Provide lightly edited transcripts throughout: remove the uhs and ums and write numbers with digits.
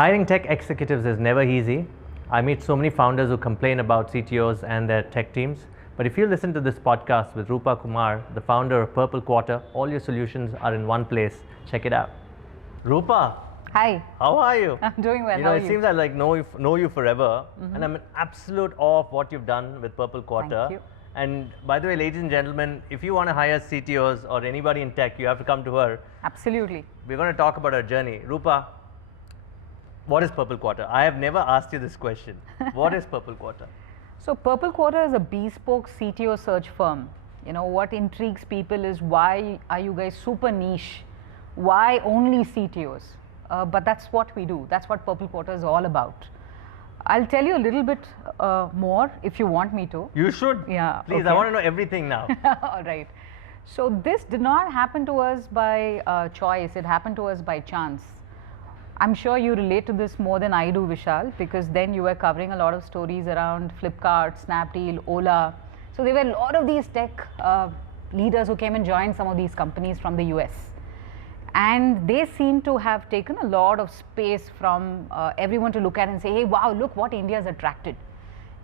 Hiring tech executives is never easy. I meet so many founders who complain about CTOs and their tech teams. But if you listen to this podcast with Roopa Kumar, the founder of Purple Quarter, all your solutions are in one place. Check it out. Roopa. Hi. How are you? I'm doing well. It seems I know you forever, and I'm in absolute awe of what you've done with Purple Quarter. Thank you. And by the way, ladies and gentlemen, if you want to hire CTOs or anybody in tech, you have to come to her. Absolutely. We're going to talk about her journey. Roopa, what is Purple Quarter? I have never asked you this question. What is Purple Quarter? So Purple Quarter is a bespoke CTO search firm. You know, what intrigues people is why are you guys super niche? Why only CTOs? But that's what we do. That's what Purple Quarter is all about. I'll tell you a little bit more if you want me to. You should. Yeah. Please, okay. I want to know everything now. All right. So this did not happen to us by choice. It happened to us by chance. I'm sure you relate to this more than I do, Vishal, because then you were covering a lot of stories around Flipkart, Snapdeal, Ola. So there were a lot of these tech leaders who came and joined some of these companies from the US. And they seem to have taken a lot of space from everyone to look at and say, hey, wow, look what India has attracted.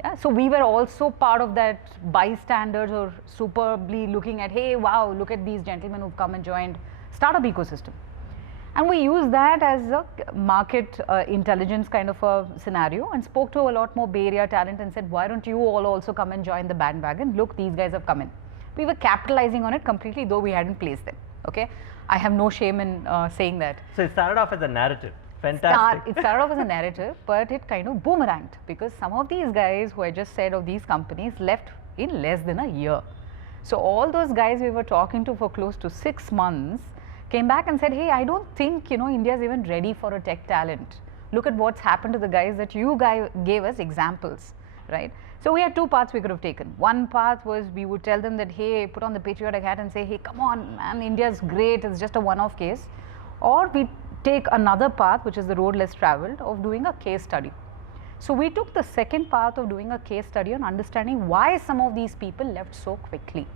Yeah? So we were also part of that bystanders or superbly looking at, hey, wow, look at these gentlemen who've come and joined startup ecosystem. And we used that as a market intelligence kind of a scenario and spoke to a lot more Bay Area talent and said, why don't you all also come and join the bandwagon? Look, these guys have come in. We were capitalizing on it completely, though we hadn't placed them. Okay, I have no shame in saying that. So it started off as a narrative. Fantastic. It started off as a narrative, but it kind of boomeranged because some of these guys who I just said of these companies left in less than a year. So all those guys we were talking to for close to 6 months came back and said, hey, I don't think, India is even ready for a tech talent. Look at what's happened to the guys that you guys gave us examples, right? So we had two paths we could have taken. One path was we would tell them that, hey, put on the patriotic hat and say, hey, come on, man, India's great, it's just a one-off case. Or we take another path, which is the road less traveled, of doing a case study. So we took the second path of doing a case study on understanding why some of these people left so quickly.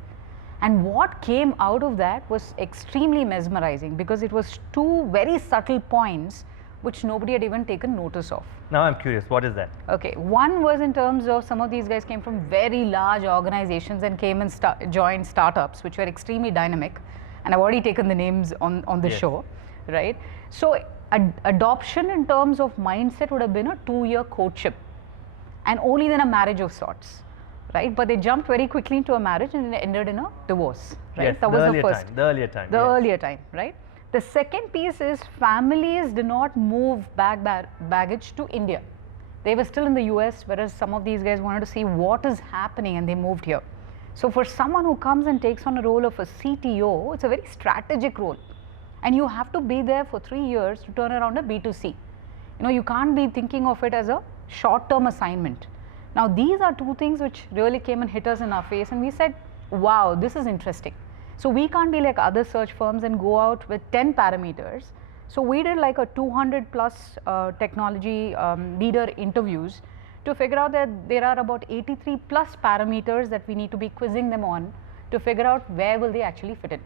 And what came out of that was extremely mesmerizing because it was two very subtle points which nobody had even taken notice of. Now I'm curious, what is that? Okay, one was in terms of some of these guys came from very large organizations and came and joined startups which were extremely dynamic, and I've already taken the names on the show, right? So adoption in terms of mindset would have been a 2-year courtship and only then a marriage of sorts. Right, but they jumped very quickly into a marriage and it ended in a divorce. Right, yes, that was the first. The earlier time. The earlier time, right? The second piece is families did not move baggage to India. They were still in the US, whereas some of these guys wanted to see what is happening and they moved here. So for someone who comes and takes on a role of a CTO, it's a very strategic role. And you have to be there for 3 years to turn around a B2C. You can't be thinking of it as a short-term assignment. Now these are two things which really came and hit us in our face and we said, wow, this is interesting. So we can't be like other search firms and go out with 10 parameters. So we did like a 200 plus technology leader interviews to figure out that there are about 83 plus parameters that we need to be quizzing them on to figure out where will they actually fit in.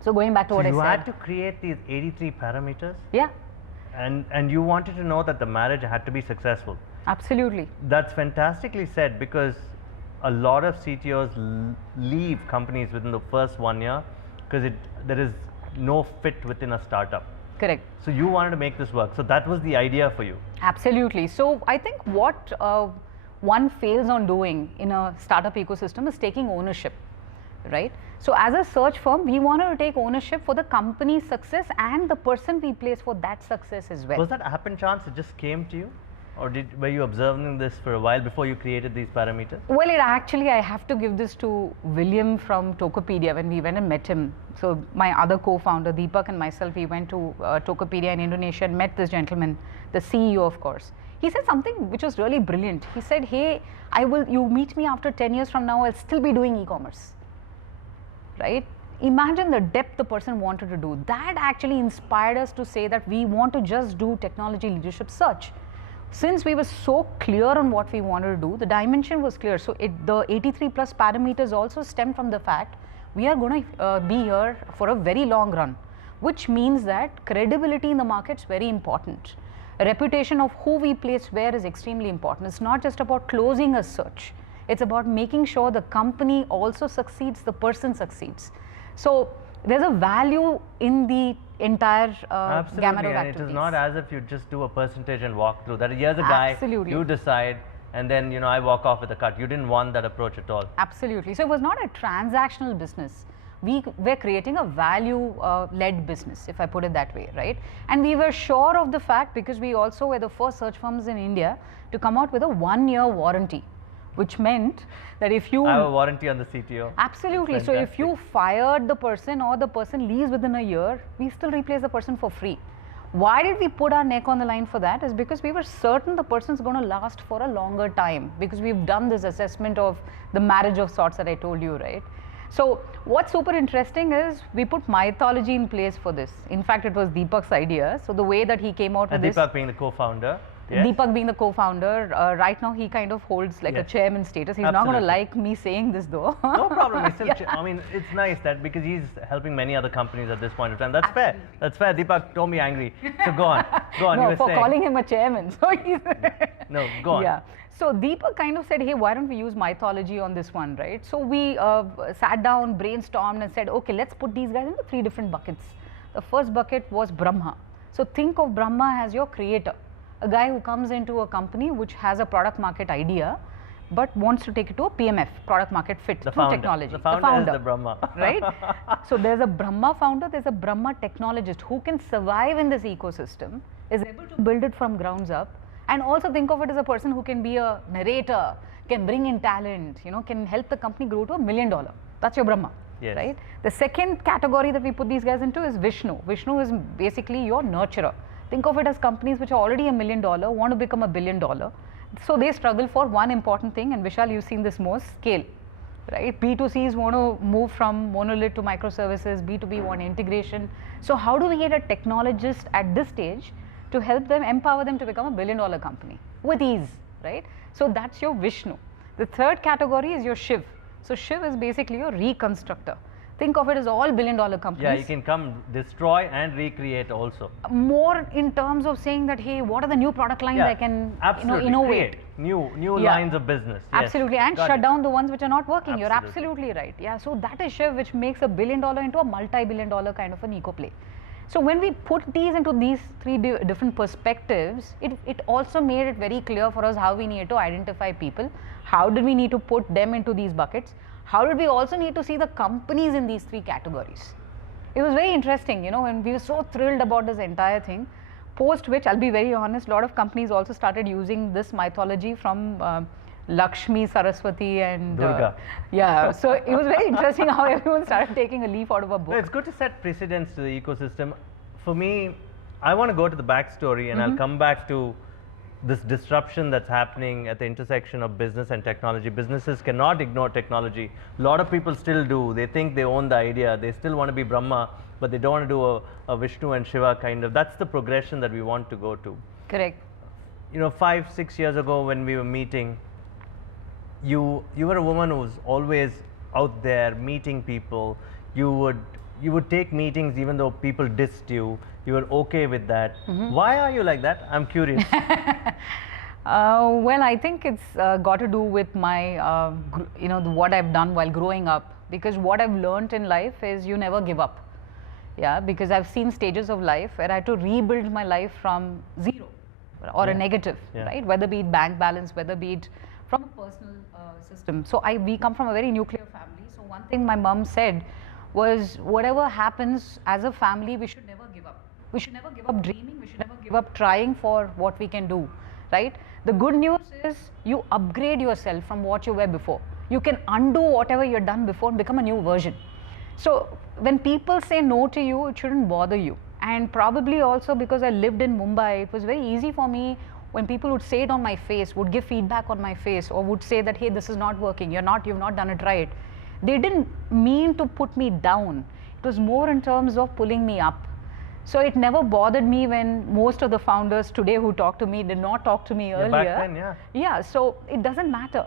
So going back to what I said. You had to create these 83 parameters? Yeah. And you wanted to know that the marriage had to be successful. Absolutely. That's fantastically said because a lot of CTOs leave companies within the first 1 year because there is no fit within a startup. Correct. So you wanted to make this work. So that was the idea for you. Absolutely. So I think what one fails on doing in a startup ecosystem is taking ownership, right? So as a search firm, we wanted to take ownership for the company's success and the person we place for that success as well. Was that a happen chance? It just came to you? Or were you observing this for a while before you created these parameters? Well, I have to give this to William from Tokopedia when we went and met him. So my other co-founder, Deepak, and myself, we went to Tokopedia in Indonesia and met this gentleman, the CEO, of course. He said something which was really brilliant. He said, hey, you meet me after 10 years from now, I'll still be doing e-commerce, right? Imagine the depth the person wanted to do. That actually inspired us to say that we want to just do technology leadership search. Since we were so clear on what we wanted to do, the dimension was clear. So the 83 plus parameters also stem from the fact we are going to be here for a very long run, which means that credibility in the market is very important. A reputation of who we place where is extremely important. It's not just about closing a search. It's about making sure the company also succeeds, the person succeeds. So there's a value in the entire gamut of activities. And it is not as if you just do a percentage and walk through. That here's a guy, you decide, and then I walk off with a cut. You didn't want that approach at all. Absolutely. So it was not a transactional business. We were creating a value-led business, if I put it that way, right? And we were sure of the fact, because we also were the first search firms in India to come out with a 1-year warranty, which meant that if you... I have a warranty on the CTO. Absolutely. So if you fired the person or the person leaves within a year, we still replace the person for free. Why did we put our neck on the line for that? Is because we were certain the person's going to last for a longer time, because we've done this assessment of the marriage of sorts that I told you, right? So what's super interesting is we put Mythology in place for this. In fact, it was Deepak's idea. So the way that he came out with this... Deepak being the co-founder. Yes. Deepak being the co-founder, right now he kind of holds like a chairman status. He's not going to like me saying this though. No problem. He's still I mean, it's nice that because he's helping many other companies at this point of time. That's fair. That's fair. Deepak, don't be angry. So go on. Go on. No, for calling him a chairman. So he's no, go on. Yeah. So Deepak kind of said, hey, why don't we use Mythology on this one, right? So we sat down, brainstormed and said, okay, let's put these guys into 3 different buckets. The first bucket was Brahma. So think of Brahma as your creator. A guy who comes into a company which has a product market idea, but wants to take it to a PMF, product market fit, through technology. The founder is the Brahma. Right? So there's a Brahma founder, there's a Brahma technologist who can survive in this ecosystem, is able to build it from grounds up, and also think of it as a person who can be a narrator, can bring in talent, can help the company grow to $1 million. That's your Brahma. Yes. Right? The second category that we put these guys into is Vishnu. Vishnu is basically your nurturer. Think of it as companies which are already $1 million, want to become $1 billion. So they struggle for one important thing, and Vishal, you've seen this most, scale. Right? B2Cs want to move from monolith to microservices, B2B want integration. So how do we get a technologist at this stage to help them, empower them to become $1 billion company with ease, right? So that's your Vishnu. The third category is your Shiv. So Shiv is basically your reconstructor. Think of it as all $1 billion companies. Yeah, you can come destroy and recreate also. More in terms of saying that, hey, what are the new product lines I can innovate? Create new lines of business. Yes. Absolutely, and shut down the ones which are not working. You're absolutely right. Yeah, so that is Shiv, which makes $1 billion into a multi-billion dollar kind of an eco play. So when we put these into these 3 different perspectives, it also made it very clear for us how we need to identify people. How did we need to put them into these buckets? How did we also need to see the companies in these 3 categories? It was very interesting, when we were so thrilled about this entire thing, post which, I'll be very honest, a lot of companies also started using this Mythology from Lakshmi, Saraswati and Durga. Yeah, so it was very interesting how everyone started taking a leaf out of a book. No, it's good to set precedents to the ecosystem. For me, I want to go to the backstory, and I'll come back to this disruption that's happening at the intersection of business and technology. Businesses cannot ignore technology. A lot of people still do. They think they own the idea. They still want to be Brahma, but they don't want to do a Vishnu and Shiva kind of. That's the progression that we want to go to. Correct. 5, 6 years ago when we were meeting, you were a woman who was always out there meeting people. You would take meetings even though people dissed you. You were okay with that. Why are you like that? I'm curious. Well, I think it's got to do with my, what I've done while growing up. Because what I've learned in life is you never give up. Yeah, because I've seen stages of life where I had to rebuild my life from zero or a negative, right? Whether be it bank balance, whether be it from a personal system. So we come from a very nuclear family. So one thing my mom said was, whatever happens as a family, we should never give up. We should never give up dreaming. We should never give up trying for what we can do, right? The good news is you upgrade yourself from what you were before. You can undo whatever you've done before and become a new version. So when people say no to you, it shouldn't bother you. And probably also because I lived in Mumbai, it was very easy for me when people would say it on my face, would give feedback on my face, or would say that, hey, this is not working, you've not done it right. They didn't mean to put me down. It was more in terms of pulling me up. So it never bothered me when most of the founders today who talk to me did not talk to me earlier. Back then, yeah, so it doesn't matter.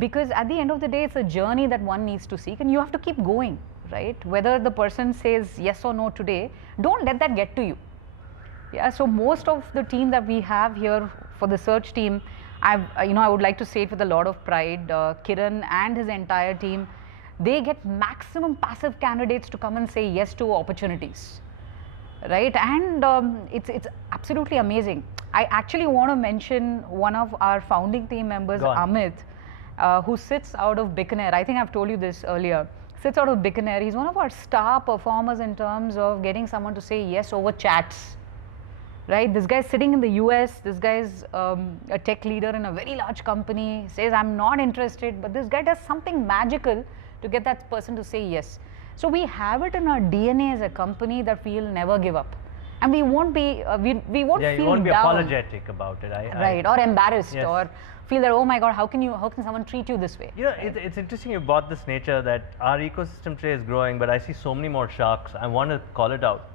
Because at the end of the day, it's a journey that one needs to seek, and you have to keep going, right? Whether the person says yes or no today, don't let that get to you. Yeah, so most of the team that we have here for the search team, I would like to say it with a lot of pride, Kiran and his entire team, they get maximum passive candidates to come and say yes to opportunities, right? And it's absolutely amazing. I actually want to mention one of our founding team members, Amit, who sits out of Bikaner. I think I've told you this earlier. Sits out of Bikaner. He's one of our star performers in terms of getting someone to say yes over chats. Right, this guy's sitting in the US, this guy's a tech leader in a very large company, says I'm not interested, but this guy does something magical to get that person to say yes. So we have it in our DNA as a company that we'll never give up. And we won't be, we won't feel you won't be down, apologetic about it. Right, or embarrassed, or feel that, oh my God, how can someone treat you this way? You know, right? It's interesting you brought this nature that our ecosystem today is growing, but I see so many more sharks. I want to call it out.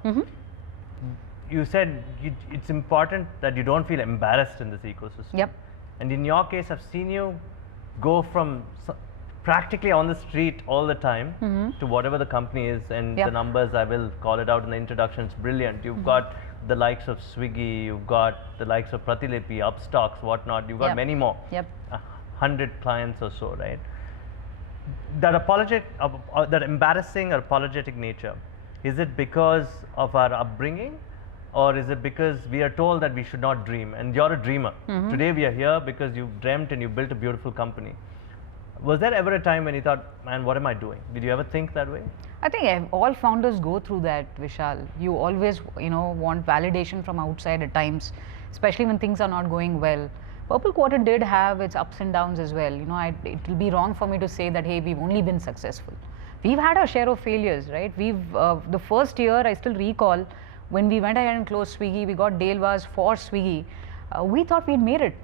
You said it's important that you don't feel embarrassed in this ecosystem. Yep. And in your case, I've seen you go from practically on the street all the time to whatever the company is, and the numbers, I will call it out in the introduction, it's brilliant. You've got the likes of Swiggy, you've got the likes of Pratilipi, Upstocks, whatnot, you've got many more. 100 clients or so, right? That that embarrassing or apologetic nature, is it because of our upbringing? Or is it because we are told that we should not dream? And you're a dreamer. Today we are here because you dreamt and you built a beautiful company. Was there ever a time when you thought, man, what am I doing? Did you ever think that way? I think all founders go through that, Vishal. You always, want validation from outside at times, especially when things are not going well. Purple Quarter did have its ups and downs as well. It will be wrong for me to say that, hey, we've only been successful. We've had our share of failures, right? The first year, I still recall, when we went ahead and closed Swiggy, we got Delvas for Swiggy. We thought we'd made it,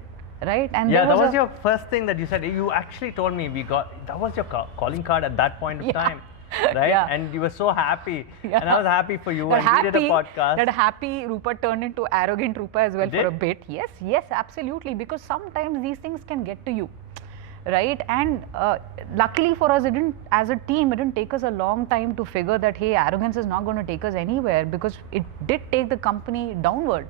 right? And that was your first thing that you said. You actually told me that was your calling card at that point of time, right? And you were so happy, and I was happy for you. And we did a podcast. That happy Roopa turned into arrogant Roopa as well for a bit. Yes, absolutely. Because sometimes these things can get to you. Right, and luckily for us, as a team, it didn't take us a long time to figure that, hey, arrogance is not going to take us anywhere, because it did take the company downward,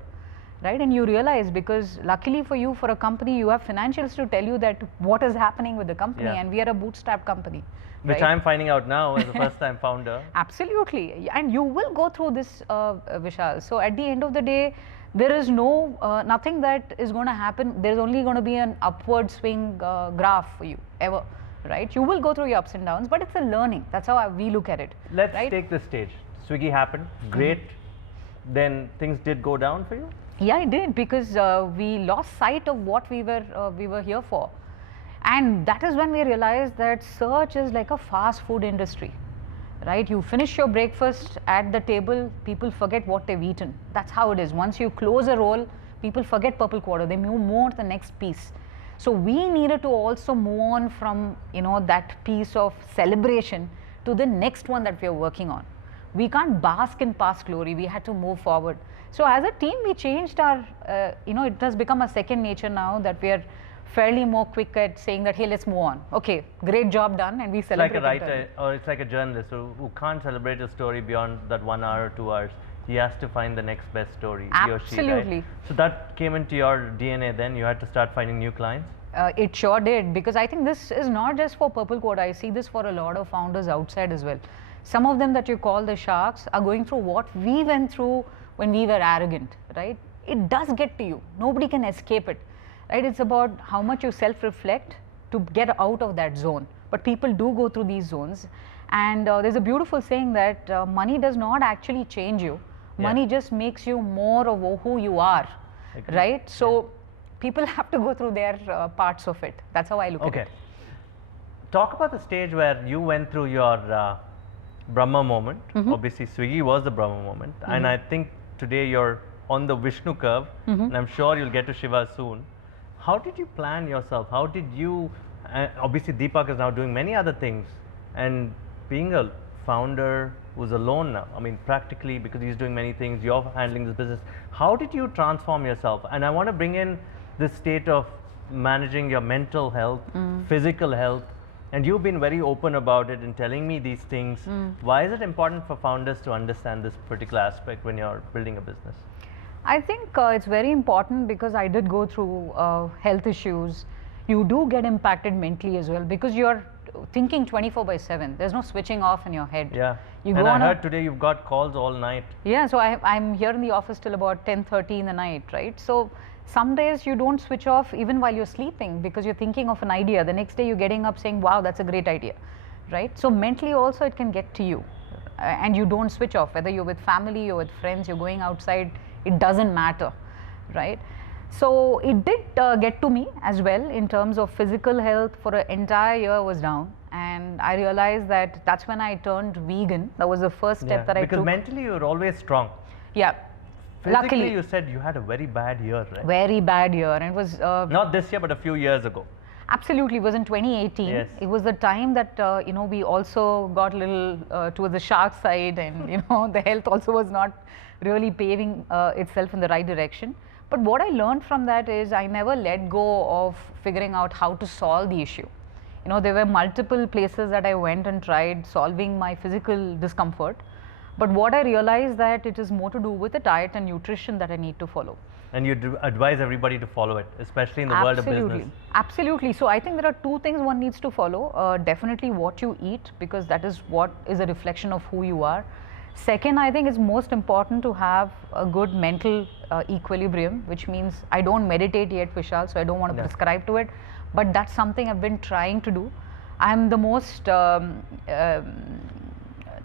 right? And you realize, because luckily for you, for a company, you have financials to tell you that what is happening with the company, and we are a bootstrap company. Which I'm finding out now as a first-time founder. Absolutely, and you will go through this, Vishal. So at the end of the day, there is nothing that is going to happen. There's only going to be an upward swing graph for you ever, right? You will go through your ups and downs, but it's a learning. That's how we look at it. Let's take this stage. Swiggy happened, great. Then things did go down for you? Yeah, it did, because we lost sight of what we were here for. And that is when we realized that search is like a fast food industry. Right, you finish your breakfast at the table, people forget what they've eaten. That's how it is. Once you close a role, people forget Purple Quarter. They move on to the next piece. So we needed to also move on from that piece of celebration to the next one that we are working on. We can't bask in past glory. We had to move forward. So as a team, we changed our. It has become a second nature now that we are fairly more quick at saying that, hey, let's move on. Okay, great job done, and we celebrate. It's like a writer, or it's like a journalist who can't celebrate a story beyond that 1 hour, 2 hours. He has to find the next best story. Absolutely. He or she, right? So that came into your DNA then, you had to start finding new clients? It sure did, because I think this is not just for Purple Quarter. I see this for a lot of founders outside as well. Some of them that you call the sharks are going through what we went through when we were arrogant, right? It does get to you. Nobody can escape it. Right? It's about how much you self-reflect to get out of that zone. But people do go through these zones. And there's a beautiful saying that money does not actually change you. Money just makes you more of who you are. Right? So people have to go through their parts of it. That's how I look at it. Talk about the stage where you went through your Brahma moment. Obviously, Swiggy was the Brahma moment. And I think today you're on the Vishnu curve. And I'm sure you'll get to Shiva soon. How did you plan yourself? How did you, obviously Deepak is now doing many other things, and being a founder who's alone now, I mean practically, because he's doing many things, you're handling this business. How did you transform yourself? And I want to bring in this state of managing your mental health, physical health, and you've been very open about it and telling me these things. Why is it important for founders to understand this particular aspect when you're building a business? I think it's very important because I did go through health issues. You do get impacted mentally as well because you're thinking 24/7. There's no switching off in your head. Yeah. You and go I on heard today you've got calls all night. Yeah, so I'm here in the office till about 10:30 in the night, right? So some days you don't switch off even while you're sleeping because you're thinking of an idea. The next day you're getting up saying, wow, that's a great idea, right? So mentally also it can get to you and you don't switch off, whether you're with family or with friends, you're going outside, it doesn't matter, right? So it did get to me as well in terms of physical health. For an entire year was down, and I realized that that's when I turned vegan. That was the first step that I took. Because mentally you're always strong. Yeah. Physically, Luckily, you said you had a very bad year, right? Very bad year, and it was not this year, but a few years ago. Absolutely, it was in 2018. Yes. It was the time that you know, we also got a little towards the shark side, and you know, the health also was not really paving itself in the right direction. But what I learned from that is I never let go of figuring out how to solve the issue. You know, there were multiple places that I went and tried solving my physical discomfort. But what I realized that it is more to do with the diet and nutrition that I need to follow. And you advise everybody to follow it, especially in the world of business. Absolutely. So I think there are two things one needs to follow. Definitely what you eat, because that is what is a reflection of who you are. Second, I think it's most important to have a good mental equilibrium, which means I don't meditate yet, Vishal, so I don't want to prescribe to it. But that's something I've been trying to do. I'm the most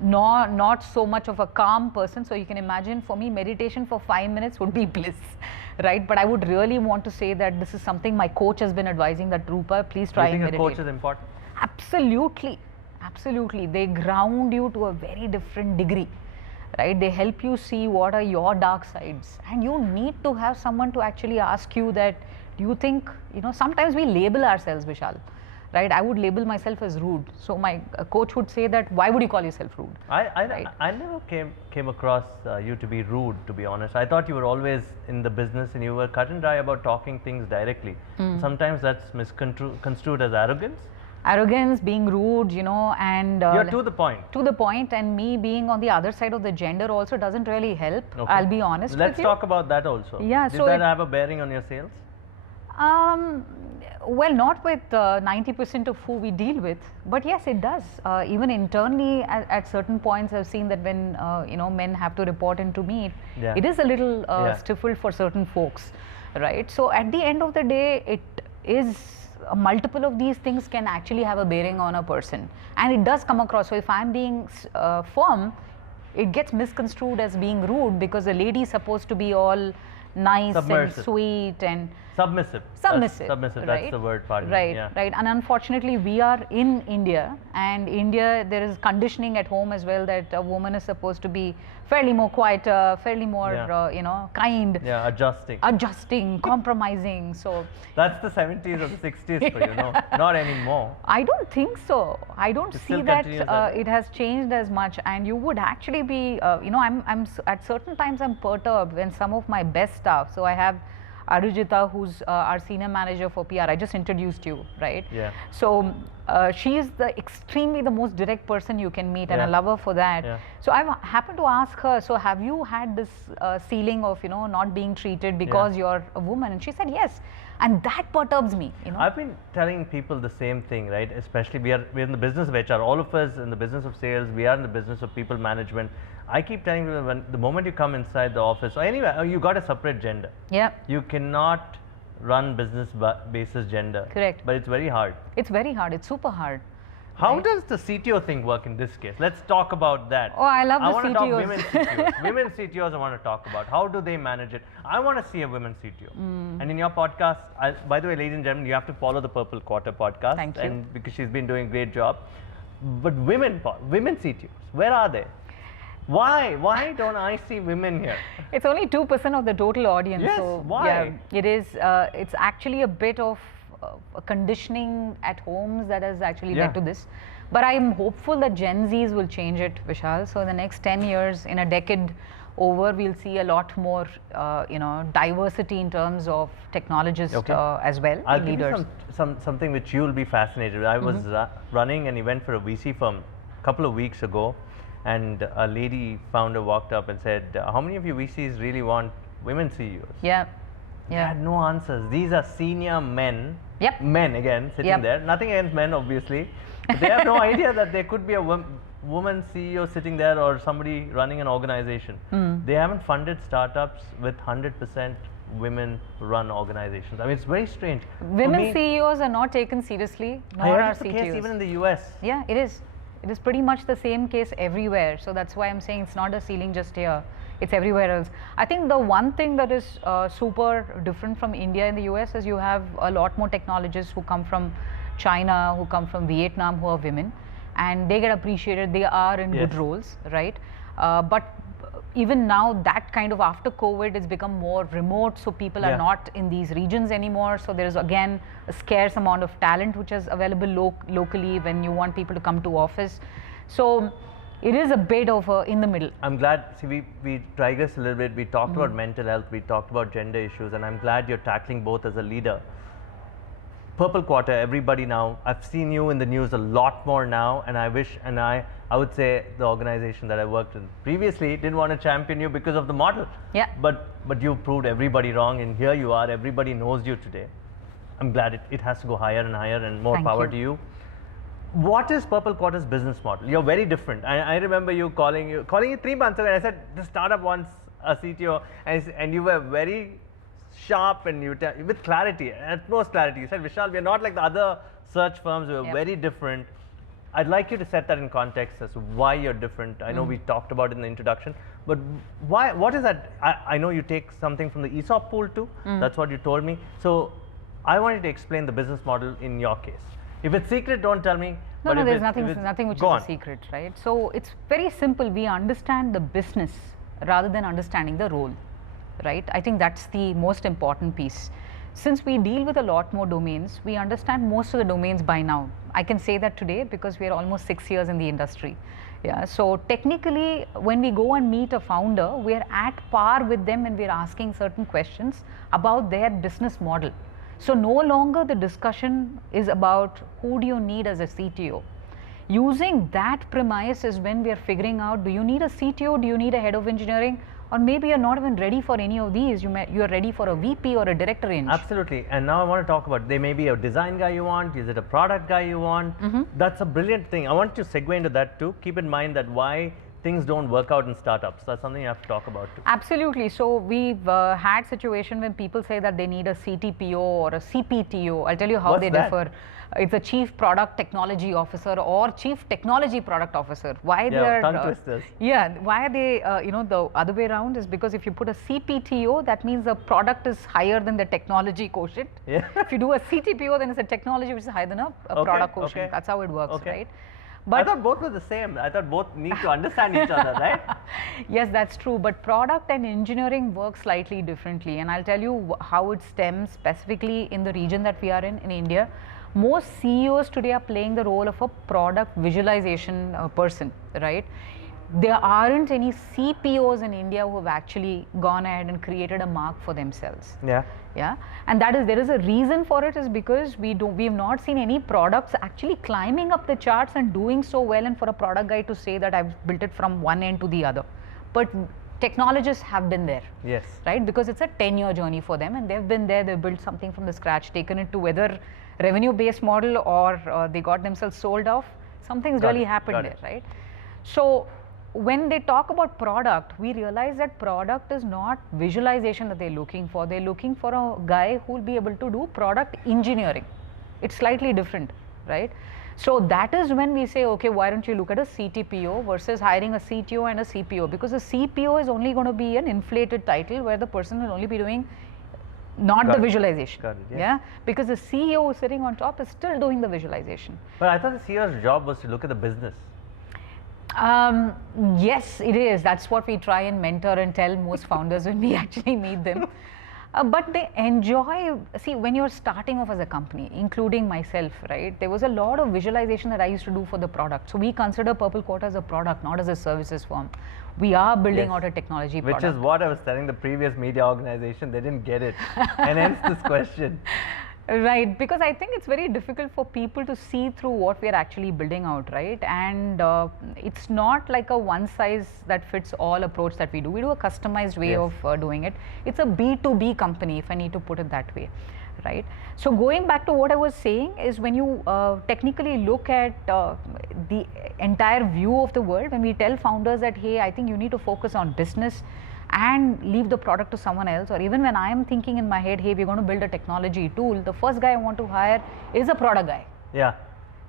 not so much of a calm person, so you can imagine for me meditation for 5 minutes would be bliss, right? But I would really want to say that this is something my coach has been advising, that Roopa, please try and meditate. Do you think a coach is important? Absolutely, absolutely. They ground you to a very different degree, right? They help you see what are your dark sides, and you need to have someone to actually ask you that, do you think, you know, sometimes we label ourselves, Vishal, right? I would label myself as rude. So my coach would say that, why would you call yourself rude? I never came across you to be rude, to be honest. I thought you were always in the business and you were cut and dry about talking things directly. Sometimes that's misconstrued as arrogance. Arrogance, being rude, you know, and you're to the point. To the point, and me being on the other side of the gender also doesn't really help. Okay. I'll be honest. Let's talk about that also. Yeah. Did that have a bearing on your sales? Well, not with 90% of who we deal with, but yes, it does. Even internally, at certain points, I've seen that when you know, men have to report into me, it is a little stifled for certain folks, right? So at the end of the day, it is a multiple of these things can actually have a bearing on a person, and it does come across. So if I'm being firm, it gets misconstrued as being rude because a lady is supposed to be all nice and sweet and submissive. Submissive, right? That's the word, pardon. Right, right. And unfortunately, we are in India, and India, there is conditioning at home as well that a woman is supposed to be fairly more quieter, fairly more, you know, kind. Yeah, adjusting, compromising. So that's the 70s or the 60s for you, no? Not anymore. I don't think so. I don't see that it has changed as much, and you would actually be, you know, I'm at certain times I'm perturbed when some of my best staff. So I have Arujita, who's our senior manager for PR. I just introduced you, right? Yeah. So she is extremely the most direct person you can meet, and I love her for that. Yeah. So I happened to ask her, so have you had this feeling of, you know, not being treated because you're a woman? And she said yes, and that perturbs me. You know, I've been telling people the same thing, right? Especially we're in the business of HR. All of us in the business of sales. We are in the business of people management. I keep telling people, when the moment you come inside the office, or anyway, you got a separate gender. Yeah. You cannot run business basis gender. Correct. But it's very hard. It's very hard. It's super hard. How does the CTO thing work in this case? Let's talk about that. Oh, I love the CTOs. I want to talk women CTOs. Women CTOs I want to talk about. How do they manage it? I want to see a women CTO. And in your podcast, by the way, ladies and gentlemen, you have to follow the Purple Quarter podcast. Thank you. And because she's been doing a great job. But women CTOs, where are they? Why don't I see women here? It's only 2% of the total audience. Yes, so why? Yeah, it is. It's actually a bit of conditioning at homes that has actually led to this. But I'm hopeful that Gen Zs will change it, Vishal. So in the next 10 years, in a decade over, we'll see a lot more, you know, diversity in terms of technologists as well. I'll give you something which you'll be fascinated with. I was running an event for a VC firm a couple of weeks ago. And a lady founder walked up and said, how many of you VCs really want women CEOs. Yeah. They Yeah. had no answers. These are senior men. Yep. Men again sitting Yep. there. Nothing against men, obviously. But they have no idea that there could be a woman CEO sitting there or somebody running an organization. They haven't funded startups with 100% women run organizations. I mean, it's very strange. Women CEOs are not taken seriously, I nor heard are it's the CTOs. case even in the US. Yeah, it is. It is pretty much the same case everywhere. So that's why I'm saying it's not a ceiling just here. It's everywhere else. I think the one thing that is super different from India and the US is you have a lot more technologists who come from China, who come from Vietnam, who are women, and they get appreciated. They are in good roles, right? But even now, that kind of after COVID, it's become more remote, so people are not in these regions anymore. So there is again a scarce amount of talent which is available locally when you want people to come to office. So it is a bit of a in the middle. I'm glad, see, we digressed a little bit. We talked about mental health, we talked about gender issues, and I'm glad you're tackling both as a leader. Purple Quarter, everybody now, I've seen you in the news a lot more now, and I wish, and I would say the organization that I worked in previously didn't want to champion you because of the model. Yeah. But you proved everybody wrong, and here you are, everybody knows you today. I'm glad it has to go higher and higher, and more power to you. What is Purple Quarter's business model? You're very different. I remember you calling you 3 months ago, and I said, the startup wants a CTO, and you were very sharp and you with clarity, utmost clarity. You said, Vishal, we are not like the other search firms, we are very different. I'd like you to set that in context as to why you're different. I know we talked about it in the introduction, but why? What is that? I know you take something from the ESOP pool too. That's what you told me. So I want you to explain the business model in your case. If it's secret, don't tell me. No, no, there's nothing which is a secret, right? So it's very simple. We understand the business rather than understanding the role, right? I think that's the most important piece. Since we deal with a lot more domains, we understand most of the domains by now. I can say that today because we are almost 6 years in the industry. Yeah, so technically, when we go and meet a founder, we are at par with them and we are asking certain questions about their business model. So no longer the discussion is about who do you need as a CTO. Using that premise is when we are figuring out, do you need a CTO, do you need a head of engineering, or maybe you're not even ready for any of these, you're ready for a VP or a director range. Absolutely, and now I want to talk about, there may be a design guy you want, is it a product guy you want? That's a brilliant thing. I want to segue into that too. Keep in mind that why things don't work out in startups. That's something you have to talk about too. Absolutely. So we've had situation when people say that they need a CTPO or a CPTO. I'll tell you how they differ. It's a Chief Product Technology Officer or Chief Technology Product Officer. Why they are tongue twisters. Yeah, why are they the other way around is because if you put a CPTO, that means the product is higher than the technology quotient. Yeah. If you do a CTPO, then it's a technology which is higher than a product quotient. That's how it works, right? But I thought both were the same. I thought both need to understand each other, right? Yes, that's true. But product and engineering work slightly differently. And I'll tell you how it stems specifically in the region that we are in India. Most CEOs today are playing the role of a product visualization person, right? There aren't any CPOs in India who have actually gone ahead and created a mark for themselves. Yeah. Yeah, and there is a reason for it is because we have not seen any products actually climbing up the charts and doing so well, and for a product guy to say that I've built it from one end to the other. But technologists have been there. Yes. Right, because it's a 10-year journey for them and they've been there, they've built something from the scratch, taken it to whether revenue-based model or they got themselves sold off. Something's really happened there, right? So when they talk about product, we realize that product is not visualization that they're looking for. They're looking for a guy who will be able to do product engineering. It's slightly different, right? So that is when we say, okay, why don't you look at a CTPO versus hiring a CTO and a CPO? Because a CPO is only going to be an inflated title where the person will only be doing not the visualization. Got it, yes. Yeah, because the CEO who's sitting on top is still doing the visualization. But I thought the CEO's job was to look at the business. Yes, it is. That's what we try and mentor and tell most founders when we actually meet them. But they enjoy, see, when you're starting off as a company, including myself, right, there was a lot of visualization that I used to do for the product. So we consider Purple Quarter as a product, not as a services firm. We are building out a technology product. Which is what I was telling the previous media organization, they didn't get it. And hence this question. Right, because I think it's very difficult for people to see through what we are actually building out, right? And it's not like a one size that fits all approach that we do. We do a customized way of doing it. It's a B2B company, if I need to put it that way, right? So going back to what I was saying is, when you technically look at the entire view of the world, when we tell founders that, hey, I think you need to focus on business and leave the product to someone else, or even when I am thinking in my head, hey, we're going to build a technology tool, the first guy I want to hire is a product guy. Yeah.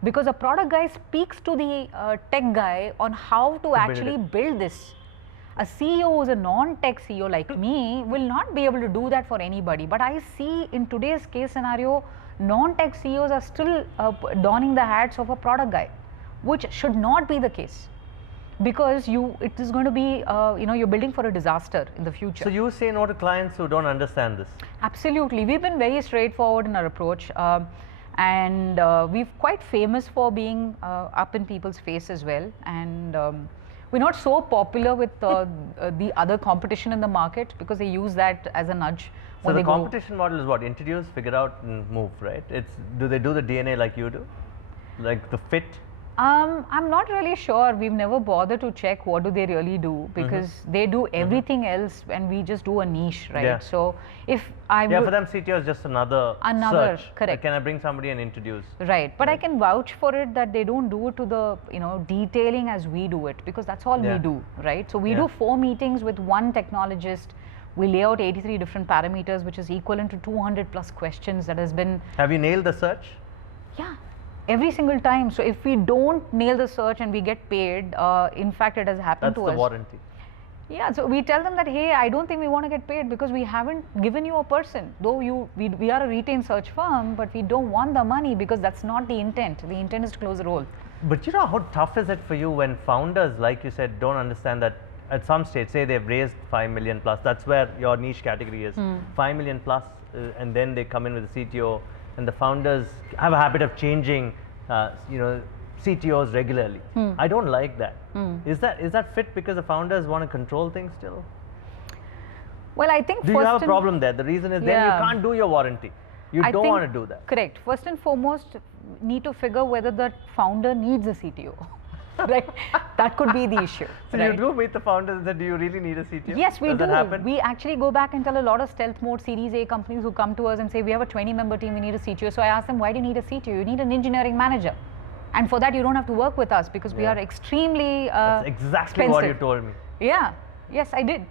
Because a product guy speaks to the tech guy on how to actually build this. A CEO who's a non-tech CEO like me will not be able to do that for anybody. But I see in today's case scenario, non-tech CEOs are still donning the hats of a product guy, which should not be the case. Because it is going to be, you're building for a disaster in the future. So you say no to clients who don't understand this? Absolutely. We've been very straightforward in our approach, and we're quite famous for being up in people's face as well. And we're not so popular with the other competition in the market, because they use that as a nudge. So the competition model is what? Introduce, figure out, and move, right? Do they do the DNA like you do? Like the fit? I'm not really sure. We've never bothered to check what do they really do, because they do everything else and we just do a niche, right? Yeah. So if I for them CTO is just another search. Correct. Can I bring somebody and introduce? Right, but I can vouch for it that they don't do it to the detailing as we do it, because that's all we do, right? So we do 4 meetings with one technologist. We lay out 83 different parameters, which is equivalent to 200 plus questions that has been. Have you nailed the search? Yeah. Every single time. So if we don't nail the search and we get paid, in fact, it has happened to us. That's the warranty. Yeah, so we tell them that, hey, I don't think we want to get paid because we haven't given you a person. Though we are a retained search firm, but we don't want the money because that's not the intent. The intent is to close the role. But you know how tough is it for you when founders, like you said, don't understand that at some stage, say they've raised 5 million plus, that's where your niche category is, 5 million plus, and then they come in with a CTO. And the founders have a habit of changing, CTOs regularly. I don't like that. Is that fit because the founders want to control things still? Well, I think do you have a problem there? The reason is then you can't do your warranty. You don't want to do that. Correct. First and foremost, need to figure whether the founder needs a CTO. Right, that could be the issue. So you do meet the founders and say, do you really need a CTO? Yes, we do. Does that happen? We actually go back and tell a lot of stealth mode Series A companies who come to us and say, we have a 20-member team, we need a CTO. So I ask them, why do you need a CTO? You need an engineering manager. And for that, you don't have to work with us because we are extremely That's exactly expensive. what you told me. Yeah, yes, I did.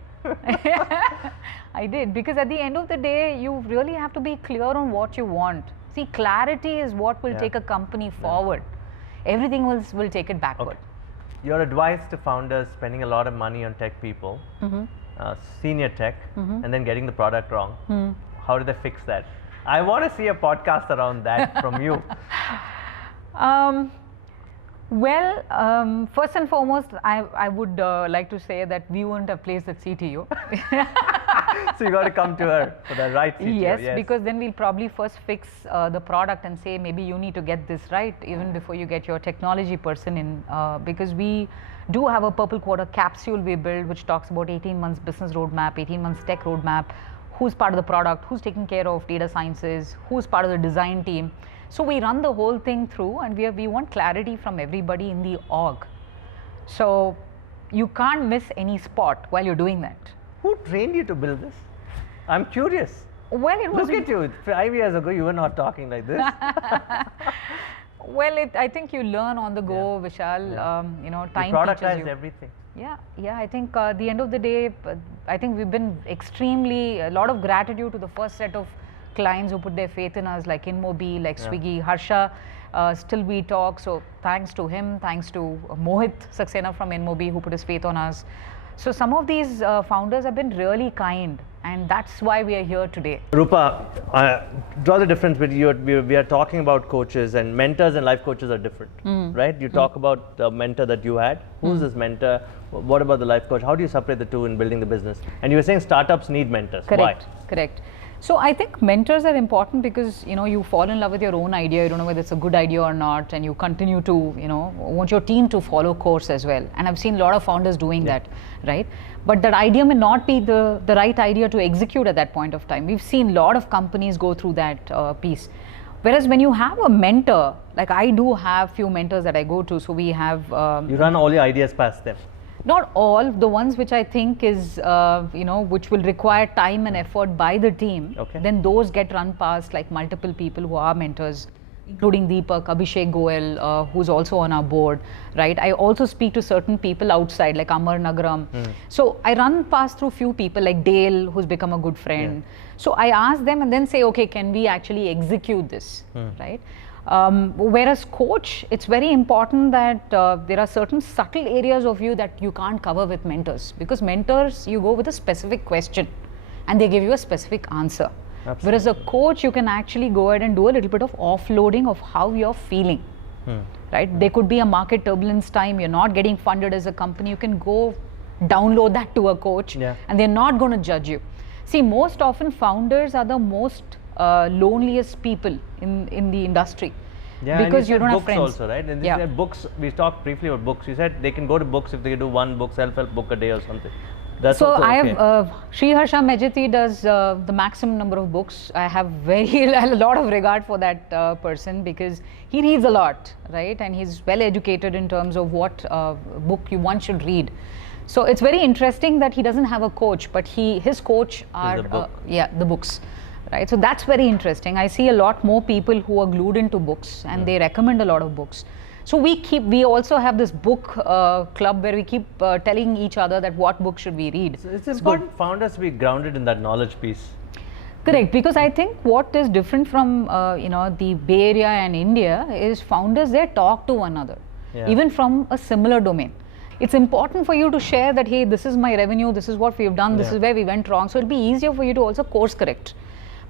I did, because at the end of the day, you really have to be clear on what you want. See, clarity is what will take a company forward. Everything else will take it backward. Okay. Your advice to founders spending a lot of money on tech people, senior tech, and then getting the product wrong. How do they fix that? I want to see a podcast around that from you. First and foremost, I would like to say that we wouldn't have placed that CTO. So you got to come to her for the right CTO. Yes, because then we'll probably first fix the product and say, maybe you need to get this right even before you get your technology person in, because we do have a Purple Quarter capsule we build, which talks about 18 months business roadmap, 18 months tech roadmap, who's part of the product, who's taking care of data sciences, who's part of the design team. So we run the whole thing through, and we want clarity from everybody in the org. So you can't miss any spot while you're doing that. Who trained you to build this? I'm curious. Well, it was. Look at you. 5 years ago, you were not talking like this. Well, I think you learn on the go, Vishal. Time you productize teaches you. everything. Yeah. I think at the end of the day, I think we've been a lot of gratitude to the first set of clients who put their faith in us, like InMobi, like Swiggy, Harsha. Still we talk. So thanks to him, thanks to Mohit Saxena from InMobi who put his faith on us. So some of these founders have been really kind, and that's why we are here today. Roopa, draw the difference between we are talking about coaches, and mentors and life coaches are different, right? You talk about the mentor that you had. Who's this mentor? What about the life coach? How do you separate the two in building the business? And you were saying startups need mentors. Correct. Why? Correct. So I think mentors are important because you fall in love with your own idea, you don't know whether it's a good idea or not, and you continue to want your team to follow course as well. And I've seen a lot of founders doing that, right? But that idea may not be the right idea to execute at that point of time. We've seen a lot of companies go through that piece. Whereas when you have a mentor, like I do have few mentors that I go to, so we have you run all your ideas past them. Not all, the ones which I think is, which will require time and effort by the team, then those get run past like multiple people who are mentors, including Deepak, Abhishek Goel, who's also on our board, right? I also speak to certain people outside, like Amar Nagaram. So I run past through few people like Dale, who's become a good friend. So I ask them and then say, okay, can we actually execute this, right? Whereas coach, it's very important that there are certain subtle areas of you that you can't cover with mentors, because mentors, you go with a specific question and they give you a specific answer. Absolutely. Whereas a coach, you can actually go ahead and do a little bit of offloading of how you're feeling, right? There could be a market turbulence time, you're not getting funded as a company, you can go download that to a coach and they're not going to judge you. See, most often founders are the most loneliest people in the industry, because you don't have friends. Also, right? And these books, we talked briefly about books. You said they can go to books if they do one book, self-help book a day or something. That's so also I have Sri Harsha Mejati does the maximum number of books. I have a lot of regard for that person, because he reads a lot, right? And he's well educated in terms of what book one should read. So it's very interesting that he doesn't have a coach, but his coach are the books. Right, so that's very interesting. I see a lot more people who are glued into books, and they recommend a lot of books. So we also have this book club where we keep telling each other that what book should we read. So it's important founders to be grounded in that knowledge piece. Correct, because I think what is different from the Bay Area and India is founders, they talk to one another, even from a similar domain. It's important for you to share that, hey, this is my revenue, this is what we've done, this is where we went wrong. So it'll be easier for you to also course correct.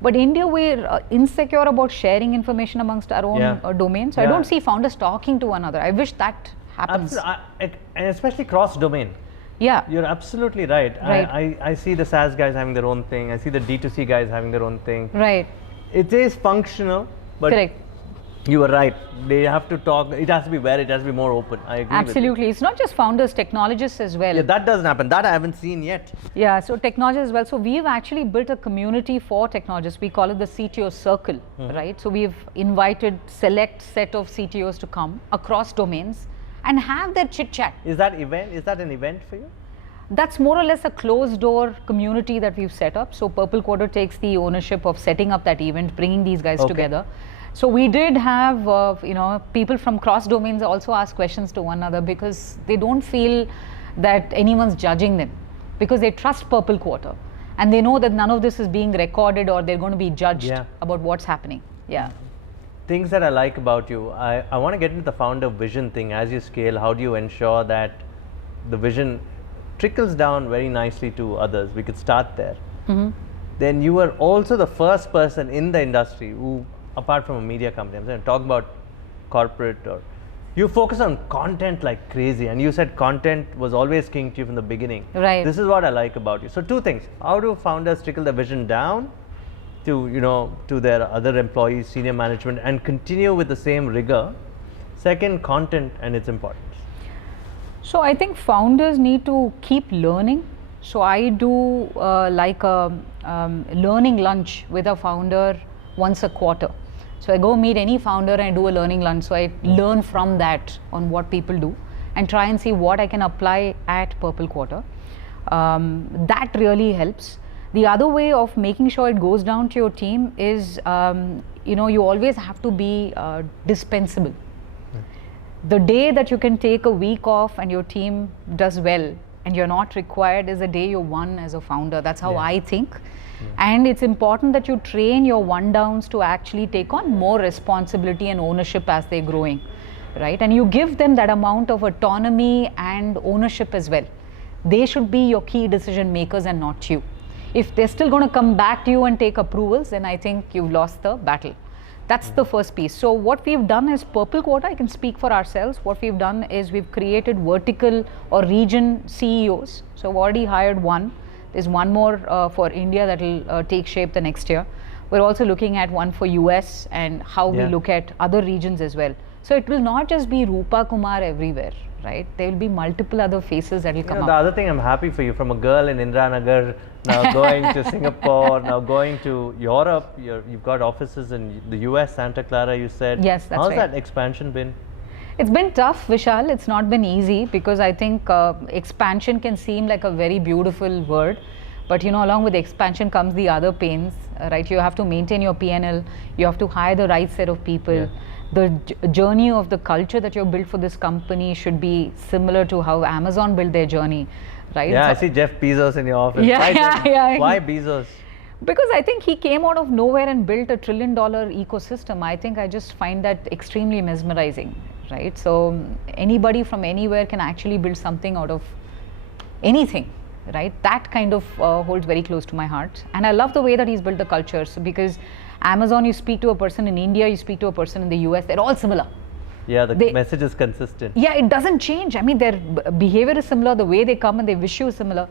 But India, we're insecure about sharing information amongst our own domain. So I don't see founders talking to one another. I wish that happens. And especially cross-domain. Yeah. You're absolutely right. I see the SaaS guys having their own thing. I see the D2C guys having their own thing. Right. It is functional, but correct. You are right. They have to talk. It has to be it has to be more open. I agree. Absolutely. With you. It's not just founders, technologists as well. Yeah, that doesn't happen. That I haven't seen yet. Yeah, so technologists as well. So we've actually built a community for technologists. We call it the CTO circle, right? So we've invited select set of CTOs to come across domains and have their chit chat. Is that an event for you? That's more or less a closed door community that we've set up. So Purple Quarter takes the ownership of setting up that event, bringing these guys together. So we did have, people from cross domains also ask questions to one another, because they don't feel that anyone's judging them, because they trust Purple Quarter and they know that none of this is being recorded or they're going to be judged about what's happening. Yeah. Things that I like about you, I want to get into the founder vision thing. As you scale, how do you ensure that the vision trickles down very nicely to others? We could start there. Then you were also the first person in the industry who, apart from a media company, I'm saying, talk about corporate, or you focus on content like crazy, and you said content was always king to you from the beginning. Right. This is what I like about you. So two things: how do founders trickle the vision down to to their other employees, senior management, and continue with the same rigor? Second, content and its importance. So I think founders need to keep learning. So I do like a learning lunch with a founder once a quarter. So I go meet any founder and I do a learning lunch. So I learn from that on what people do and try and see what I can apply at Purple Quarter. That really helps. The other way of making sure it goes down to your team is, you always have to be dispensable. The day that you can take a week off and your team does well and you're not required is the day you won as a founder. That's how I think. And it's important that you train your one downs to actually take on more responsibility and ownership as they're growing, right? And you give them that amount of autonomy and ownership as well. They should be your key decision makers and not you. If they're still going to come back to you and take approvals, then I think you've lost the battle. That's the first piece. So what we've done is Purple Quarter, I can speak for ourselves. What we've done is we've created vertical or region CEOs. So I've already hired one. There's one more for India that will take shape the next year. We're also looking at one for US and how we look at other regions as well. So it will not just be Roopa Kumar everywhere, right? There will be multiple other faces that will come up. The other thing, I'm happy for you, from a girl in Indranagar, now going to Singapore, now going to Europe, you've got offices in the US, Santa Clara, you said. Yes, that's How's right. that expansion been? It's been tough, Vishal. It's not been easy because I think expansion can seem like a very beautiful word. But along with the expansion comes the other pains, right? You have to maintain your P&L, you have to hire the right set of people. Yeah. The journey of the culture that you've built for this company should be similar to how Amazon built their journey, right? Yeah, So, I see Jeff Bezos in your office. Yeah. Why Bezos? because I think he came out of nowhere and built $1 trillion ecosystem. I think I just find that extremely mesmerizing, right? So anybody from anywhere can actually build something out of anything, right? That kind of holds very close to my heart. And I love the way that he's built the culture. So because Amazon, you speak to a person in India, you speak to a person in the US, they're all similar. Yeah, the message is consistent. Yeah, it doesn't change. I mean, their behavior is similar, the way they come and they wish you is similar.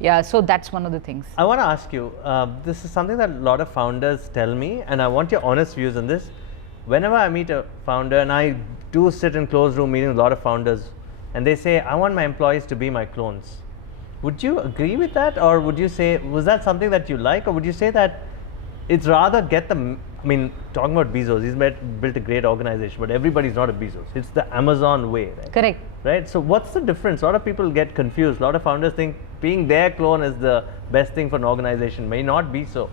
Yeah, so that's one of the things. I want to ask you, this is something that a lot of founders tell me, and I want your honest views on this. Whenever I meet a founder, and I do sit in closed room meetings with a lot of founders, and they say, I want my employees to be my clones. Would you agree with that, or would you say, was that something that you like, or would you say that it's rather get them, I mean, talking about Bezos, he's built a great organization, but everybody's not a Bezos. It's the Amazon way, right? Correct. Right? So what's the difference? A lot of people get confused. A lot of founders think being their clone is the best thing for an organization. May not be so.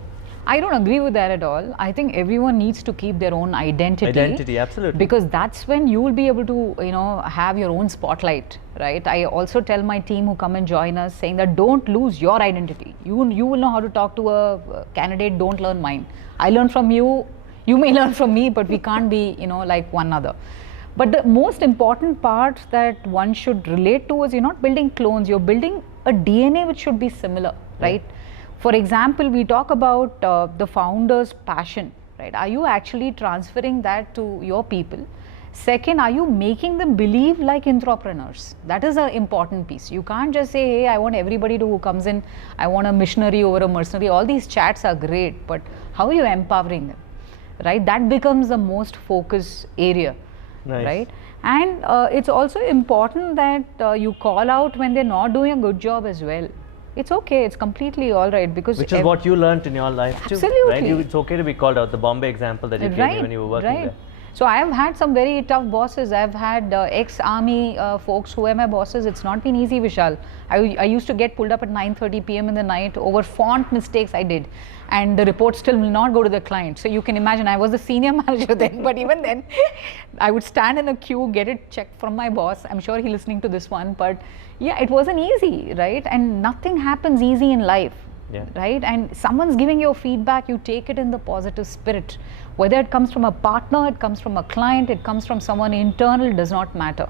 I don't agree with that at all. I think everyone needs to keep their own identity. Identity, absolutely. Because that's when you will be able to, have your own spotlight, right? I also tell my team who come and join us saying that don't lose your identity. You will know how to talk to a candidate, don't learn mine. I learn from you, you may learn from me, but we can't be, like one another. But the most important part that one should relate to is you're not building clones, you're building a DNA which should be similar, right? For example, we talk about the founder's passion, right? Are you actually transferring that to your people? Second, are you making them believe like entrepreneurs? That is an important piece. You can't just say, hey, I want everybody who comes in, I want a missionary over a mercenary. All these chats are great, but how are you empowering them, right? That becomes the most focus area, right? And it's also important that you call out when they're not doing a good job as well. It's okay, it's completely all right, because which is what you learned in your life too. Absolutely. Right? It's okay to be called out. The Bombay example that you gave me when you were working there. So I have had some very tough bosses. I've had ex-army folks who were my bosses. It's not been easy, Vishal. I used to get pulled up at 9:30 p.m. in the night over font mistakes I did, and the report still will not go to the client. So you can imagine, I was the senior manager then, but even then, I would stand in a queue, get it checked from my boss. I'm sure he's listening to this one, but yeah, it wasn't easy, right? And nothing happens easy in life. Yeah. Right? And someone's giving you feedback, you take it in the positive spirit. Whether it comes from a partner, it comes from a client, it comes from someone internal, does not matter.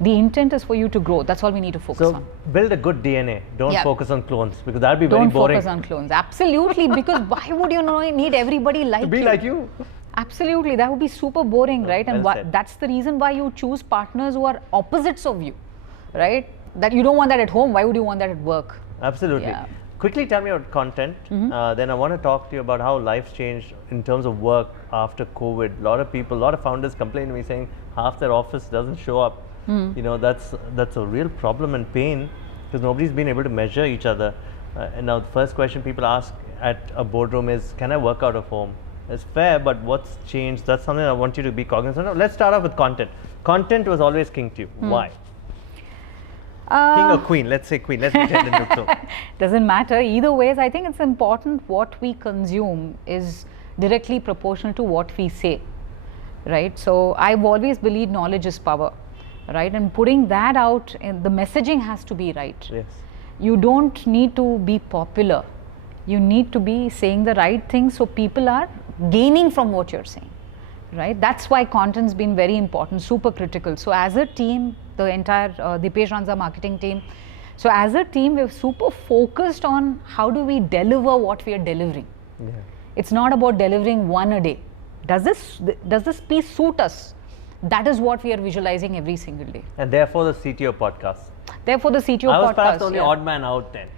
The intent is for you to grow. That's all we need to focus on. So build a good DNA. Don't focus on clones, because that would be very Don't boring. focus on clones. Absolutely, because why would you need everybody like to be like you? Absolutely, that would be super boring, right? And that's the reason why you choose partners who are opposites of you, right? That you don't want that at home. Why would you want that at work? Absolutely. Yeah. Quickly tell me about content. Then I want to talk to you about how life's changed in terms of work after COVID. A lot of founders complain to me saying half their office doesn't show up. That's a real problem and pain, because nobody's been able to measure each other. And now the first question people ask at a boardroom is, can I work out of home? It's fair, but what's changed? That's something I want you to be cognizant of. Let's start off with content. Content was always king to you. Why? King or queen? Let's say queen. Let's pretend in neutral. Doesn't matter. Either ways, I think it's important what we consume is directly proportional to what we say, right? So I've always believed knowledge is power, right? And putting that out, the messaging has to be right. Yes. You don't need to be popular. You need to be saying the right things so people are gaining from what you're saying, right? That's why content's been very important, super critical. So as a team, the entire Dipesh runs our marketing team. So as a team, we're super focused on how do we deliver what we are delivering. Yeah. It's not about delivering one a day. Does this piece suit us? That is what we are visualizing every single day. And therefore the CTO podcast. Therefore the CTO podcast. I was perhaps the only odd man out then.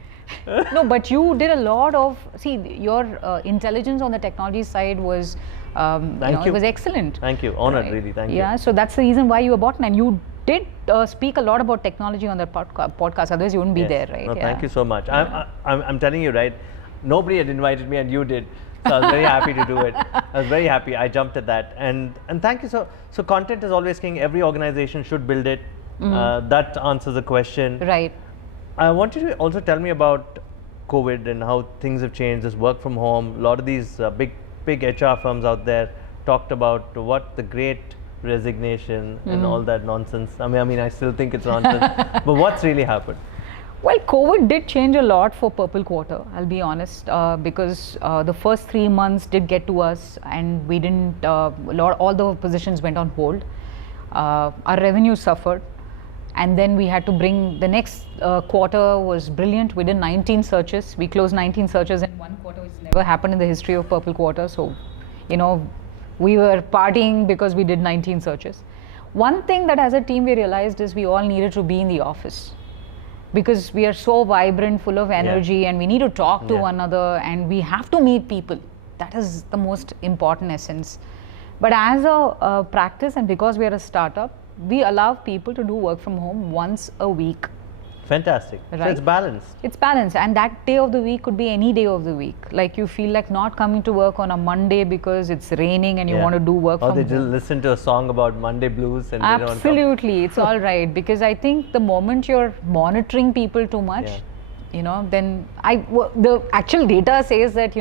No, but you did a lot of, see, your intelligence on the technology side was, it was excellent. Thank you. Honored, really. Thank you. Yeah, so that's the reason why you were brought in, and you did speak a lot about technology on that podcast, otherwise you wouldn't be there, right? No, thank you so much. I'm telling you, right, nobody had invited me and you did. So I was very happy to do it. I was very happy. I jumped at that. And thank you. So content is always king. Every organization should build it. That answers the question. Right. I want you to also tell me about COVID and how things have changed, this work from home. A lot of these big HR firms out there talked about what the great resignation and all that nonsense. I mean, I still think it's nonsense. But what's really happened? Well, COVID did change a lot for Purple Quarter, I'll be honest, because the first 3 months did get to us, and we didn't, all the positions went on hold. Our revenue suffered, and then we had to bring, the next quarter was brilliant. We did 19 searches. We closed 19 searches in one quarter, which never happened in the history of Purple Quarter. So, we were partying because we did 19 searches. One thing that as a team we realized is we all needed to be in the office, because we are so vibrant, full of energy, and we need to talk to one another, and we have to meet people. That is the most important essence. But as a practice, and because we are a startup, we allow people to do work from home once a week. Fantastic. Right. So it's balanced. It's balanced, and that day of the week could be any day of the week. Like you feel like not coming to work on a Monday because it's raining and you want to do work from home. Or they just listen to a song about Monday blues and absolutely, it's all right, because I think the moment you're monitoring people too much, then the actual data says that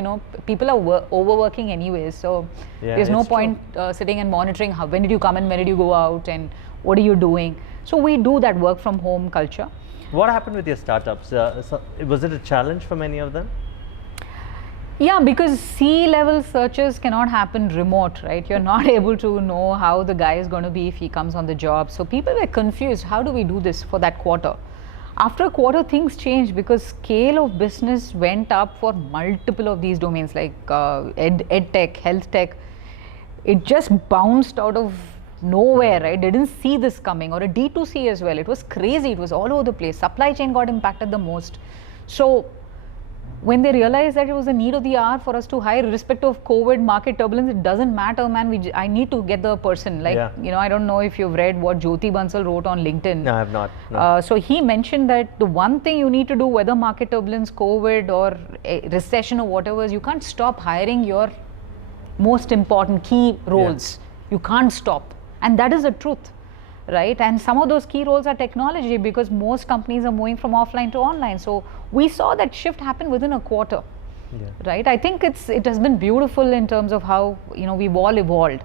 people are overworking anyways. So there's no point sitting and monitoring when did you come and when did you go out and what are you doing. So we do that work from home culture. What happened with your startups? Was it a challenge for many of them? Yeah, because C-level searches cannot happen remote, right? You're not able to know how the guy is going to be if he comes on the job. So people were confused. How do we do this for that quarter? After a quarter, things changed because scale of business went up for multiple of these domains like ed tech, health tech. It just bounced out of nowhere, right? They didn't see this coming. Or a D2C as well. It was crazy. It was all over the place. Supply chain got impacted the most. So when they realized that it was a need of the hour for us to hire, irrespective of COVID, market turbulence, it doesn't matter, man. I need to get the person. Like, I don't know if you've read what Jyoti Bansal wrote on LinkedIn. No, I have not. No. So he mentioned that the one thing you need to do, whether market turbulence, COVID or a recession or whatever, is you can't stop hiring your most important key roles. You can't stop. And that is the truth, right? And some of those key roles are technology, because most companies are moving from offline to online. So we saw that shift happen within a quarter, right? I think it has been beautiful in terms of how we've all evolved.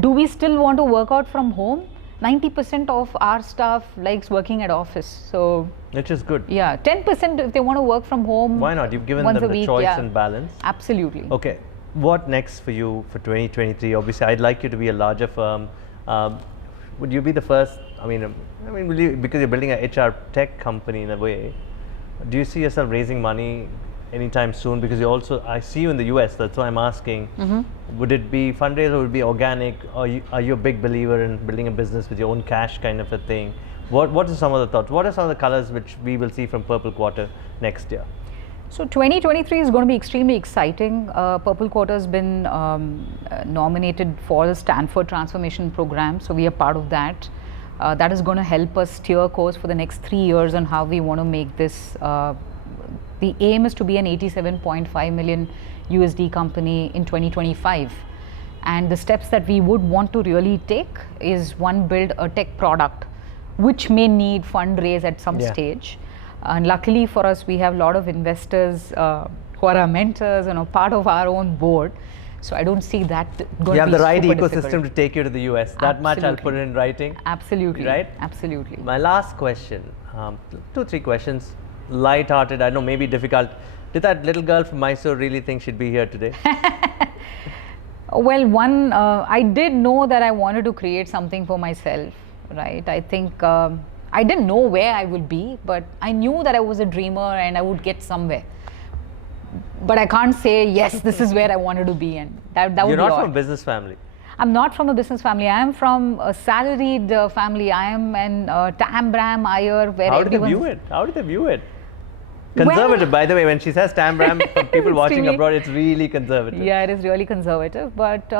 Do we still want to work out from home? 90% of our staff likes working at office. So which is good. Yeah, 10% if they want to work from home. Why not? You've given them the choice and balance. Absolutely. Okay, what next for you for 2023? Obviously, I'd like you to be a larger firm. Would you be the first? Will you, because you're building a HR tech company in a way, do you see yourself raising money anytime soon? Because I see you in the US, that's why I'm asking. Would it be fundraiser or would it be organic? Or are you a big believer in building a business with your own cash kind of a thing? What are some of the thoughts? What are some of the colors which we will see from Purple Quarter next year? So 2023 is going to be extremely exciting. Purple Quarter has been nominated for the Stanford Transformation Program. So we are part of that. That is going to help us steer course for the next 3 years on how we want to make this. The aim is to be an 87.5 million USD company in 2025. And the steps that we would want to really take is, one, build a tech product, which may need fundraise at some stage. And luckily for us, we have a lot of investors who are our mentors and part of our own board. So I don't see that going to be You have the right ecosystem difficult to take you to the US. That much I'll put it in writing. Absolutely. Right? Absolutely. My last question, 2-3 questions, light-hearted, I know maybe difficult. Did that little girl from Mysore really think she'd be here today? Well, one, I did know that I wanted to create something for myself, right? I think I didn't know where I would be, but I knew that I was a dreamer and I would get somewhere. But I can't say, yes, this is where I wanted to be, and that would be odd. You're not from a business family. I'm not from a business family. I am from a salaried family. I am an Tam Bram Iyer, where How did they view it? How did they view it? Conservative, by the way, when she says Tambram, for people watching Extremely. abroad, it's really conservative. Yeah, it is really conservative. But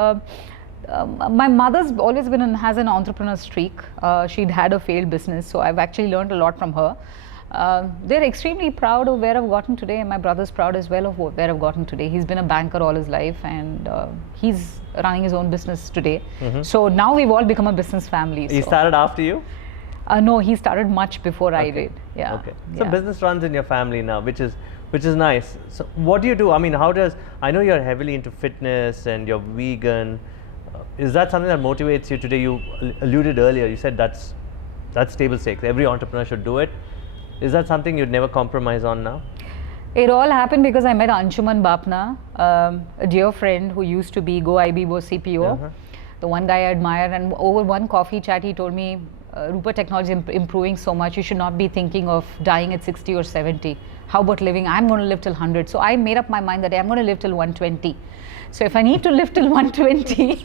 my mother's always has an entrepreneur streak. She'd had a failed business, so I've actually learned a lot from her. They're extremely proud of where I've gotten today, and my brother's proud as well of where I've gotten today. He's been a banker all his life, and he's running his own business today. So now we've all become a business family. He started after you? No, he started much before I did. Yeah. Okay. So yeah. business runs in your family now, which is nice. So what do you do? I mean, I know you're heavily into fitness and you're vegan. Is that something that motivates you today? You alluded earlier, you said that's table stakes. Every entrepreneur should do it. Is that something you'd never compromise on now? It all happened because I met Anshuman Bapna, a dear friend who used to be Go IBBO CPO, the one guy I admire, and over one coffee chat he told me, Roopa, technology is improving so much, you should not be thinking of dying at 60 or 70. How about living? I'm going to live till 100. So I made up my mind that I'm going to live till 120. So if I need to live till 120,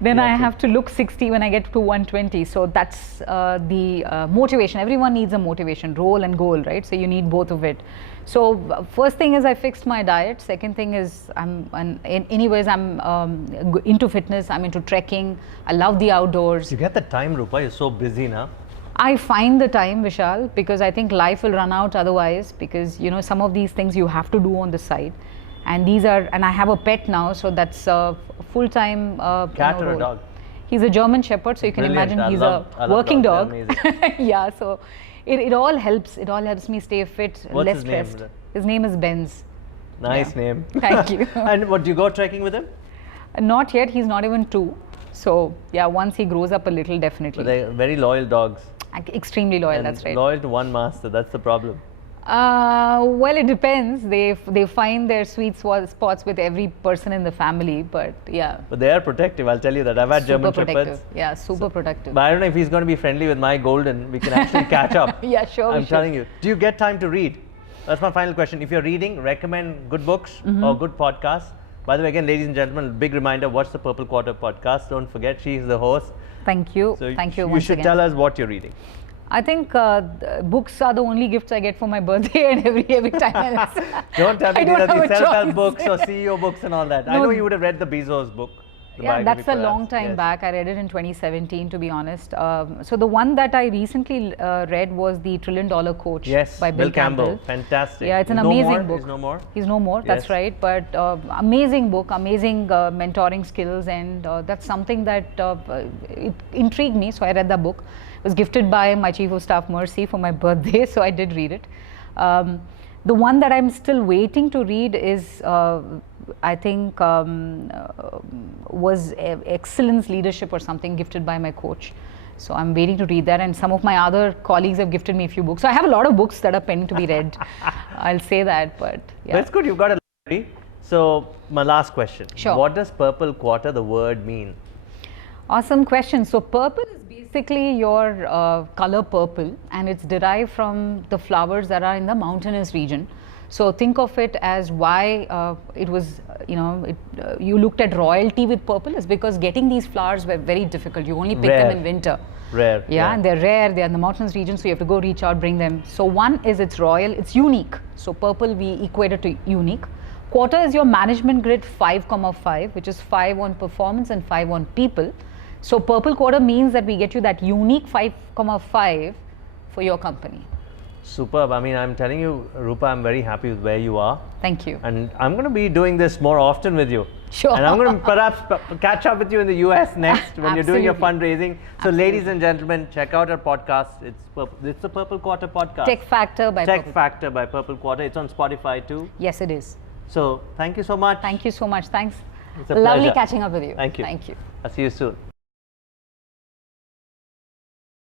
then I have to look 60 when I get to 120. So that's the motivation. Everyone needs a motivation, role and goal, right? So you need both of it. So first thing is I fixed my diet. Second thing is I'm into fitness. I'm into trekking. I love the outdoors. You get the time, Roopa. You're so busy now. I find the time, Vishal, because I think life will run out otherwise, because you know some of these things you have to do on the side. And I have a pet now, so that's a full-time cat or a dog? He's a German Shepherd, so you can imagine he's a working dog. Yeah, so it all helps. It all helps me stay fit, What's less his name? stressed. His name is Benz. Nice name. Thank you. And what, do you go trekking with him? Not yet. He's not even 2. So yeah, once he grows up a little, definitely. But they're very loyal dogs. Extremely loyal. And that's right. Loyal to one master. That's the problem. Well, it depends. They find their sweet spots with every person in the family, but yeah. But they are protective, I'll tell you that. I've had German Shepherds. Yeah, super protective. But I don't know if he's going to be friendly with my golden. We can actually catch up. Yeah, sure. I'm telling you. Do you get time to read? That's my final question. If you're reading, recommend good books or good podcasts. By the way, again, ladies and gentlemen, big reminder, watch the Purple Quarter podcast. Don't forget, she's the host. Thank you. So Thank you You once should again. tell us what you're reading. I think books are the only gifts I get for my birthday and every time else. Don't tell me these are the self-help books or CEO books and all that. No. I know you would have read the Bezos book. Yeah, that's a long time back. I read it in 2017, to be honest. So the one that I recently read was The $1 Trillion Coach by Bill Campbell. Fantastic. Yeah, it's an amazing book. He's no more? He's no more, that's right. But amazing book, amazing mentoring skills, and that's something that it intrigued me. So I read the book. It was gifted by my Chief of Staff, Mercy, for my birthday, so I did read it. The one that I'm still waiting to read is, I think, was Excellence Leadership or something, gifted by my coach. So I'm waiting to read that, and some of my other colleagues have gifted me a few books. So I have a lot of books that are pending to be read. I'll say that, but yeah. That's good, you've got a library. So my last question. Sure. What does Purple Quarter, the word, mean? Awesome question. So purple is basically your color purple, and it's derived from the flowers that are in the mountainous region. So think of it as why it was, you looked at royalty with purple is because getting these flowers were very difficult. You only pick them in winter. Rare. Yeah, and they're rare. They're in the mountainous region, so you have to go reach out, bring them. So one is it's royal, it's unique. So purple we equate it to unique. Quarter is your management grid 5,5, which is 5 on performance and 5 on people. So purple quarter means that we get you that unique 5,5 for your company. Superb. I mean, I'm telling you, Roopa, I'm very happy with where you are. Thank you. And I'm going to be doing this more often with you. Sure. And I'm going to perhaps catch up with you in the US next when you're doing your fundraising. So ladies and gentlemen, check out our podcast. It's the Purple Quarter podcast. Tech Factor by Purple Quarter. It's on Spotify too. Yes, it is. So thank you so much. Thank you so much. Thanks. It's a Lovely pleasure. catching up with you. Thank you. Thank you. I'll see you soon.